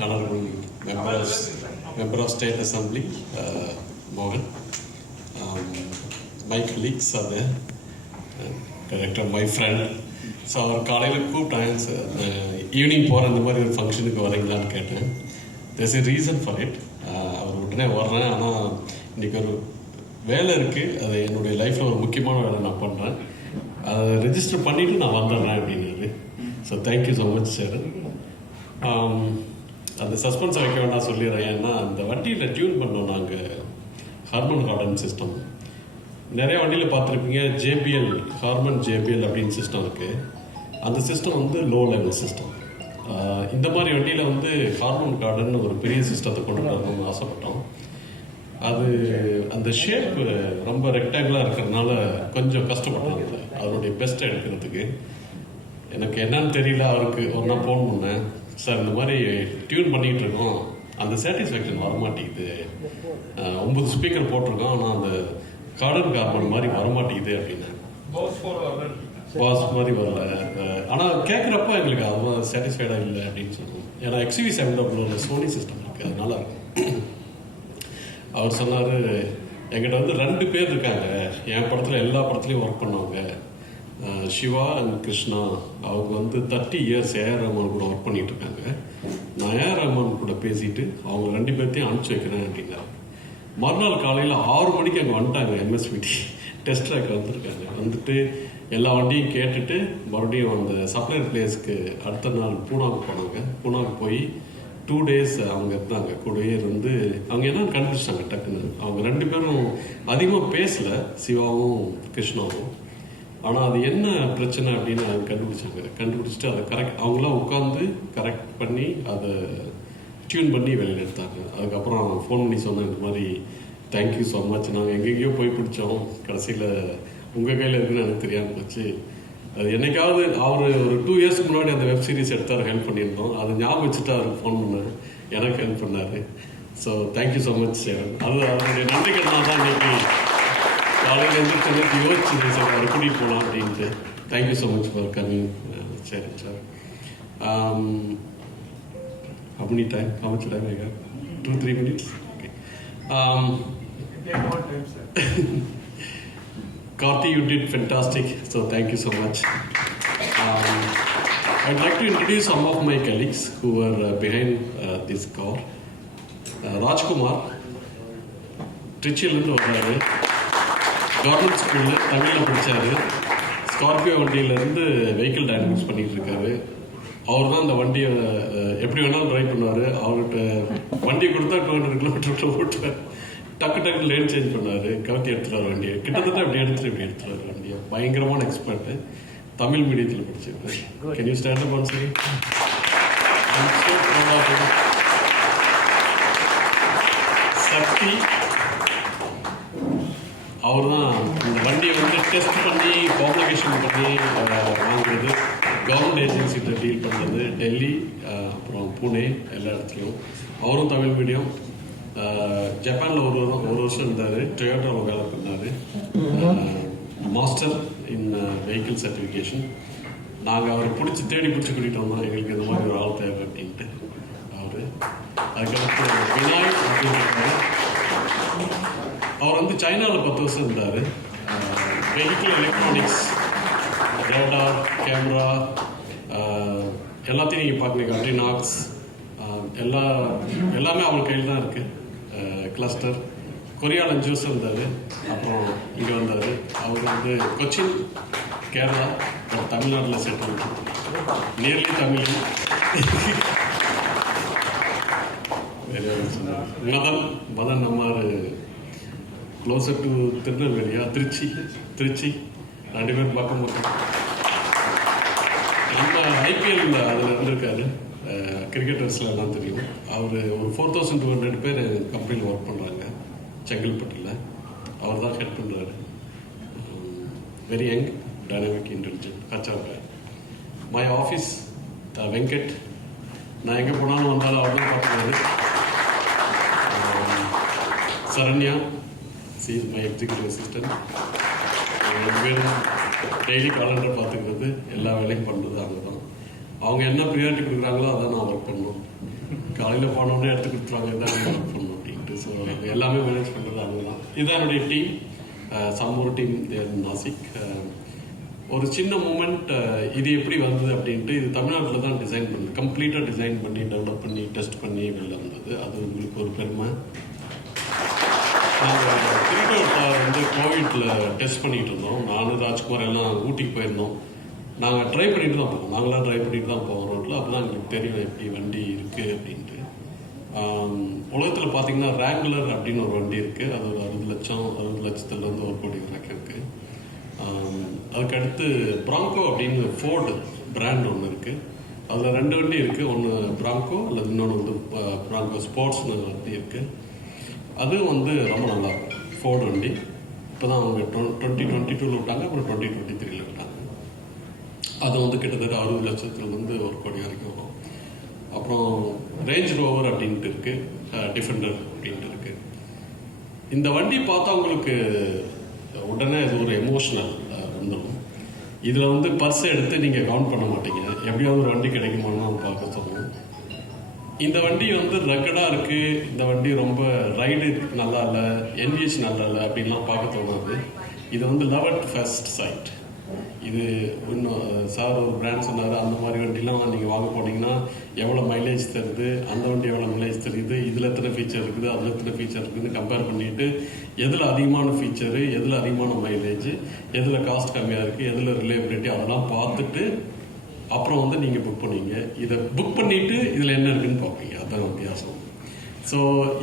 Honorable Member of State Assembly, Mohan. My colleagues are there. Director, my friend. So அவர் காலையில் கூப்பிட்டாங்க sir, evening போகிற இந்த மாதிரி ஒரு ஃபங்க்ஷனுக்கு வரீங்களான்னு கேட்டேன். There's a reason for it. அவர் உடனே வர்றேன், ஆனால் இன்றைக்கி ஒரு வேலை இருக்குது, அது என்னுடைய லைஃப்பில் ஒரு முக்கியமான வேலை நான் பண்ணுறேன், அதை ரெஜிஸ்டர் பண்ணிவிட்டு நான் வந்துடுறேன் அப்படின்னாரு. So thank you so much sir. அந்த சஸ்பென்ஸ் வைக்க வேண்டாம் சொல்லிடுறேன். ஏன்னா அந்த வண்டியில் டியூன் பண்ணோம் நாங்கள் ஹார்மன் கார்டன் சிஸ்டம். நிறைய வண்டியில் பார்த்துருப்பீங்க, ஜேபிஎல் ஹார்மன் ஜேபிஎல் அப்படின்னு சிஸ்டம் இருக்குது. அந்த சிஸ்டம் வந்து லோ லெவல் சிஸ்டம். இந்த மாதிரி வண்டியில் வந்து ஹார்மன் கார்டன் ஒரு பெரிய சிஸ்டத்தை கொண்டு வரணும்னு ஆசைப்பட்டோம். அது அந்த ஷேப் ரொம்ப ரெக்டாங்கிளாக இருக்கிறதுனால கொஞ்சம் கஷ்டப்பட்டாங்க அவருடைய பெஸ்ட்டை எடுக்கிறதுக்கு. எனக்கு என்னன்னு தெரியல, அவருக்கு ஒரு நாள் ஃபோன் பண்ணேன், சார் இந்த மாதிரி டியூன் பண்ணிகிட்டு இருக்கோம், அந்த சாட்டிஸ்ஃபேக்ஷன் வரமாட்டேங்குது, 9 ஸ்பீக்கர் போட்டிருக்கோம், ஆனால் அந்த கார்டன் கார்பன் மாதிரி வரமாட்டேங்குது அப்படின்னு. பாஸ் மாதிரி வரல, ஆனால் கேட்குறப்ப எங்களுக்கு அவ்வளோ சாட்டிஸ்ஃபைடாக இல்லை அப்படின்னு சொல்லுவோம். ஏன்னா XUV 700 சோனி சிஸ்டம் இருக்குது, அது நல்லா இருக்கும். அவர் சொன்னார், என்கிட்ட வந்து 2 பேர் இருக்காங்க, என் படத்தில் எல்லா படத்துலையும் ஒர்க் பண்ணவங்க, சிவா அண்ட் கிருஷ்ணா. அவங்க வந்து 30 இயர்ஸ் ஏஆர் ரஹ்மான் கூட ஒர்க் பண்ணிட்டு இருக்காங்க. நான் ஏஆர் ரஹ்மான் கூட பேசிட்டு அவங்க 2 பேர்த்தையும் அனுப்பிச்சி வைக்கிறேன் அப்படின்னாரு. மறுநாள் காலையில் 6 மணிக்கு அங்கே வந்துட்டாங்க. MSVT டெஸ்ட் ட்ராக் வந்திருக்காங்க. வந்துட்டு எல்லா வண்டியும் கேட்டுட்டு மறுபடியும் அந்த சப்ளையர் பிளேஸ்க்கு அடுத்த நாள் பூனாவுக்கு போனாங்க. பூனாவுக்கு போய் 2 டேஸ் அவங்க இருந்தாங்க. கூடவே இருந்து அவங்க என்னன்னு கண்டுபிடிச்சாங்க டக்குன்னு. அவங்க 2 பேரும் அதிகமாக பேசலை, சிவாவும் கிருஷ்ணாவும். ஆனால் அது என்ன பிரச்சனை அப்படின்னு அவங்க கண்டுபிடிச்சிட்டு அதை கரெக்ட் அவங்களாம் உட்காந்து கரெக்ட் பண்ணி அதை டியூன் பண்ணி வெளியில் எடுத்தாங்க. அதுக்கப்புறம் ஃபோன் பண்ணி சொன்னேன், இந்த மாதிரி தேங்க்யூ ஸோ மச், நாங்கள் எங்கெங்கேயோ போய் பிடிச்சோம், கடைசியில் உங்கள் கையில் இருக்குன்னு எனக்கு தெரியாமல் போச்சு. அது என்னைக்காவது அவர் ஒரு 2 இயர்ஸ்க்கு முன்னாடி அந்த வெப் சீரிஸ் எடுத்து ஹெல்ப் பண்ணியிருந்தோம், அதை ஞாபகம் வச்சுட்டு அவருக்கு ஃபோன் பண்ணார், எனக்கு ஹெல்ப் பண்ணார். So thank you so much sir. அது அவருடைய நன்றிக்கடனாக தான் இன்னைக்கு காலையில் எழுந்திரிச்சு யோசிச்சு சார் அவரை கூட்டிகிட்டு போகலாம் அப்படின்ட்டு. Thank you so much for coming. சரி sir. How many time? How much time I got? 2-3 minutes? Okay. Take more time, sir. Karthi, you did fantastic. So thank you so much. I'd like to introduce some of my colleagues who are behind this car. Rajkumar, Trichilund வர்றாரு. Government ஸ்கூலில் தமிழில் படித்தார். Scorpio வண்டியிலேருந்து vehicle dynamics பண்ணிகிட்டு இருக்காரு. அவர் தான் அந்த வண்டியை எப்படி வேணாலும் ட்ரைவ் பண்ணுவார். அவர்கிட்ட வண்டியை கொடுத்தா 200 கிலோமீட்டருக்குள்ள ஓட்டுவார். டக்கு லேன் சேஞ்ச் பண்ணார், கவுத்தி எடுத்துருவார் வண்டியை. கிட்டத்தட்ட இப்படி எடுத்துருவார் வண்டியை. பயங்கரமான எக்ஸ்பர்ட்டு. தமிழ் மீடியத்தில் படிச்சிருக்காரு. Can you stand up on சரி? சக்தி, அவர் தான் இந்த வண்டியை வந்து டெஸ்ட் பண்ணி காம்ப்ளிகேஷன் பண்ணி வாங்குறது, கவர்மெண்ட் ஏஜென்சிகிட்ட டீல் பண்ணுறது, டெல்லி அப்புறம் புனே எல்லா இடத்துலையும். அவரும் தமிழ் மீடியம். ஜப்பானில் ஒரு வருஷம் இருந்தார், டொயோட்டாவில் வேலை பண்ணார், மாஸ்டர் இன் வெஹிக்கிள் சர்டிஃபிகேஷன். நாங்கள் அவரை தேடி பிடிச்சி கூட்டிகிட்டு வந்தோம், எங்களுக்கு இந்த மாதிரி ஒரு ஆள் தேவை அப்படின்ட்டு. அவர் அதுக்கடுத்து விநாயக் அப்படின்ட்டு, அவர் வந்து சைனாவில் 10 வருஷம் இருந்தார். வெஹிக்கிள் எலக்ட்ரானிக்ஸ், ரேடார், கேமரா எல்லாத்தையும் நீங்கள் பார்க்குறீங்க. அட்ரினாக்ஸ் எல்லாமே அவர் கையில் தான் இருக்குது. கிளஸ்டர் கொரியாவில் 5 வருஷம் இருந்தார். அப்புறம் இங்கே வந்தார். அவர் வந்து கொச்சின், கேரளா, தமிழ்நாட்டில் செட்டில். நியர்லி தமிழ். மதன் நம்ம க்ளோசர் டு திருநெல்வேலியா, திருச்சி 2 பேர் பார்க்க மாட்டோம். நம்ம IPL அதில் இருந்திருக்காரு. கிரிக்கெட்டர்ஸில் எல்லாம் தெரியும். அவர் ஒரு 4200 பேர் கம்பெனியில் ஒர்க் பண்ணுறாங்க செங்கல்பட்டில். அவர் தான் ஹெல்ப் பண்ணுறாரு. வெரி யங், டைனமிக், இன்டெலிஜென்ட், கச்சாவை. My office Venkat. நான் எங்கே போனாலும் வந்தாலும் அவர் தான் பார்த்துக்கிறாரு. Saranya, she is my executive assistant. 2 பேரும் டெய்லி காலண்டர் பார்த்துக்கிறது, எல்லா வேலையும் பண்ணுறது அவங்க தான். அவங்க என்ன ப்ரியாரிட்டி கொடுக்குறாங்களோ அதை நான் ஒர்க் பண்ணணும். காலையில் போனோடனே எடுத்து கொடுத்துருவாங்க, இதான் ஒர்க் பண்ணணும் அப்படின்ட்டு. ஸோ எல்லாமே மேனேஜ் பண்ணுறது அவங்க தான். இதுதான் என்னுடைய டீம். சம்மூர் டீம் தேர் நாசிக். ஒரு சின்ன மூமெண்ட், இது எப்படி வந்தது அப்படின்ட்டு, இது தமிழ்நாட்டில் தான் டிசைன் பண்ணது, கம்ப்ளீட்டாக டிசைன் பண்ணி டெவலப் பண்ணி டெஸ்ட் பண்ணி வெளில வந்தது. அது உங்களுக்கு ஒரு பெருமை. நாங்கள் திருக்கோட்டை வந்து கோவிட்ல டெஸ்ட் பண்ணிட்டு இருந்தோம். நானும் ராஜ்குமார் எல்லாம் ஊட்டிக்கு போயிருந்தோம். நாங்கள் ட்ரை பண்ணிட்டு தான் போவோம், நாங்களாம் ட்ரை பண்ணிட்டு தான் போவோம் ரோட்டில். அப்போ தான் எங்களுக்கு தெரியும் எப்படி வண்டி இருக்குது அப்படின்ட்டு. உலகத்தில் பார்த்தீங்கன்னா ரேங்குலர் அப்படின்னு ஒரு வண்டி இருக்குது. அது ஒரு 60 லட்சத்துலேருந்து 1 கோடி வரைக்கும் இருக்குது. அதுக்கடுத்து பிராங்கோ அப்படின்னு ஃபோர்டு பிராண்ட் ஒன்று இருக்குது. அதில் 2 வண்டி இருக்குது. ஒன்று பிராங்கோ அல்லது இன்னொன்று வந்து பிராங்கோ ஸ்போர்ட்ஸ்னு வண்டி இருக்குது. அது வந்து ரொம்ப நல்லாயிருக்கும் ஃபோர்டு வண்டி. இப்போ தான் அவங்க 2022 விட்டாங்க, அப்புறம் 2023 விட்டாங்க. அது வந்து கிட்டத்தட்ட 60 லட்சத்துலேருந்து 1 கோடி வரைக்கும் வரும். அப்புறம் ரேஞ்ச் ரோவர் அப்படின்ட்டு இருக்குது, டிஃபெண்டர் அப்படின்ட்டு இருக்குது. இந்த வண்டி பார்த்தா உங்களுக்கு உடனே இது ஒரு எமோஷனல் வந்துடும். இதில் வந்து பர்ஸை எடுத்து நீங்கள் கவுண்ட் பண்ண மாட்டீங்க, எப்படியாவது ஒரு வண்டி கிடைக்குமான்னு பார்க்க தோணும். இந்த வண்டி வந்து ரக்கடாக இருக்குது, இந்த வண்டி ரொம்ப ரைடு நல்லா இல்லை, என்ஜிஎஸ் நல்லா இல்லை அப்படின்லாம் பார்க்க தோணாது. இது வந்து லவ் அட் ஃபர்ஸ்ட் சைட். இது இன்னும் சார் ஒரு பிராண்ட் சொன்னார், அந்த மாதிரி வண்டிலாம் நீங்கள் வாங்க போனீங்கன்னா எவ்வளோ மைலேஜ் தருது, அந்த வண்டி எவ்வளோ மைலேஜ் தருது, இதில் எத்தனை ஃபீச்சர் இருக்குது, அதில் எத்தனை ஃபீச்சர் இருக்குதுன்னு கம்பேர் பண்ணிவிட்டு எதில் அதிகமான ஃபீச்சரு, எதில் அதிகமான மைலேஜ், எதில் காஸ்ட் கம்மியாக இருக்குது, எதில் ரிலேபிலிட்டி, அதெல்லாம் பார்த்துட்டு அப்புறம் வந்து நீங்கள் புக் பண்ணுவீங்க. இதை புக் பண்ணிவிட்டு இதில் என்ன இருக்குன்னு பார்ப்பீங்க. அதுதான் வித்தியாசம். ஸோ